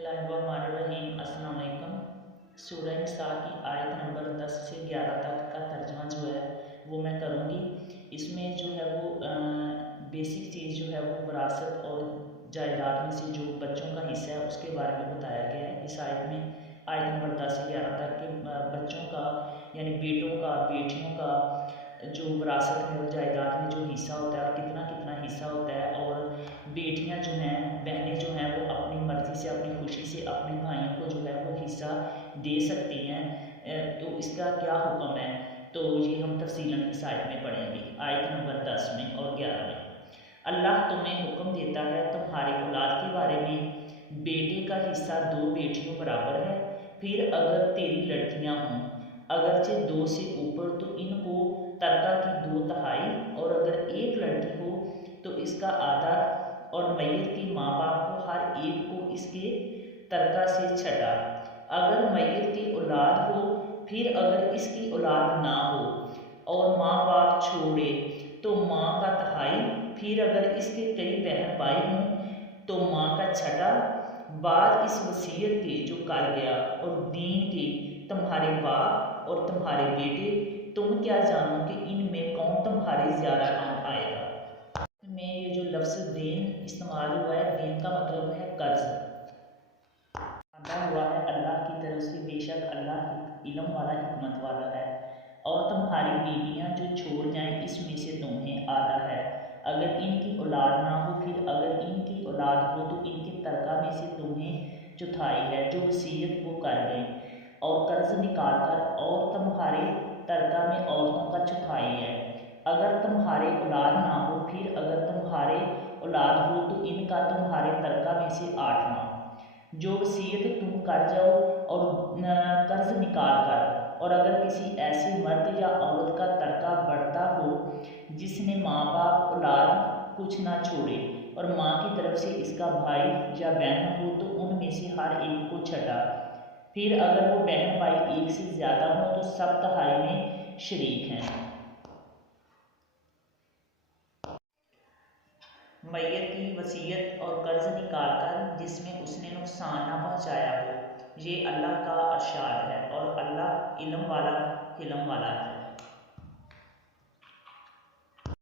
बिस्मिल्लाहिर्रहमानिर्रहीम। अस्सलाम वालेकुम। सूरह निसा की आयत नंबर 10 से 11 तक का तर्जमा जो है वो मैं करूँगी। इसमें जो है वो बेसिक चीज़ जो है वो विरासत और जायदाद में से जो बच्चों का हिस्सा है उसके बारे में बताया गया है। इस आयत में आयत नंबर 10 से 11 तक के बच्चों का यानी बेटों का बेटियों का जो विरासत में और जायदाद में जो हिस्सा होता है और कितना कितना हिस्सा होता है, और बेटियां जो हैं बहनें जो हैं वो अपनी मर्ज़ी से अपनी खुशी से अपने भाइयों को जो है वो हिस्सा दे सकती हैं। तो इसका क्या हुक्म है, तो ये हम तफसीलन इस आयत में पढ़ेंगे। आयत नंबर 10 में और 11 में अल्लाह तुम्हें हुक्म देता है तुम्हारी औलाद के बारे में, बेटे का हिस्सा 2 बेटियों बराबर है। फिर अगर तेरी लड़कियां हों अगरचे 2 से ऊपर तो इनको तरका की 2 तिहाई, और अगर एक लड़की हो तो इसका आधा, और मैयत के माँ बाप को हर एक को इसके तरका से छठा। अगर मैयत की औलाद हो फिर अगर इसकी औलाद ना हो और माँ बाप छोड़े तो माँ का तिहाई, फिर अगर इसके कई बहन भाई हों तो माँ का छठा। बाद इस वसीयत के जो कर गया और दीन के तुम्हारे बाप और तुम्हारे बेटे, तुम क्या जानो कि इनमें कौन तुम्हारे ज़्यादा काम आएगा। में ये जो लफ्ज़ दीन इस्तेमाल हुआ है, दीन का मतलब है कर्ज। अदा हुआ है अल्लाह की तरफ से, बेशक अल्लाह इल्म वाला हिकमत वाला है। और तुम्हारी बीवियाँ जो छोड़ जाएं इसमें से तुम्हें आधा है। अगर इनकी औलाद ना हो फिर अगर इनकी औलाद हो तो इनके तरका में से तुम्हें चौथाई है जो वसीयत वो कर गए, और कर्ज निकाल कर, और तुम्हारे तरका में औरतों का चौथाई है। अगर तुम्हारे औलाद ना हो फिर अगर तुम्हारे औलाद हो तो इनका तुम्हारे तरका में से 8वां, जो वसीयत तुम कर जाओ और कर्ज निकाल कर। और अगर किसी ऐसे मर्द या औरत का तरका बढ़ता हो जिसने माँ बाप औलाद कुछ ना छोड़े और माँ की तरफ से इसका भाई या बहन हो तो उनमें से हर एक को छठा। फिर अगर वो बहन भाई एक से ज़्यादा हो तो सब तिहाई में शरीक हैं। मैयत की वसीयत और कर्ज निकाल कर जिसमें उसने नुकसान ना पहुँचाया हो, ये अल्लाह का अरशाद है, और अल्लाह इल्म वाला हिलम वाला है।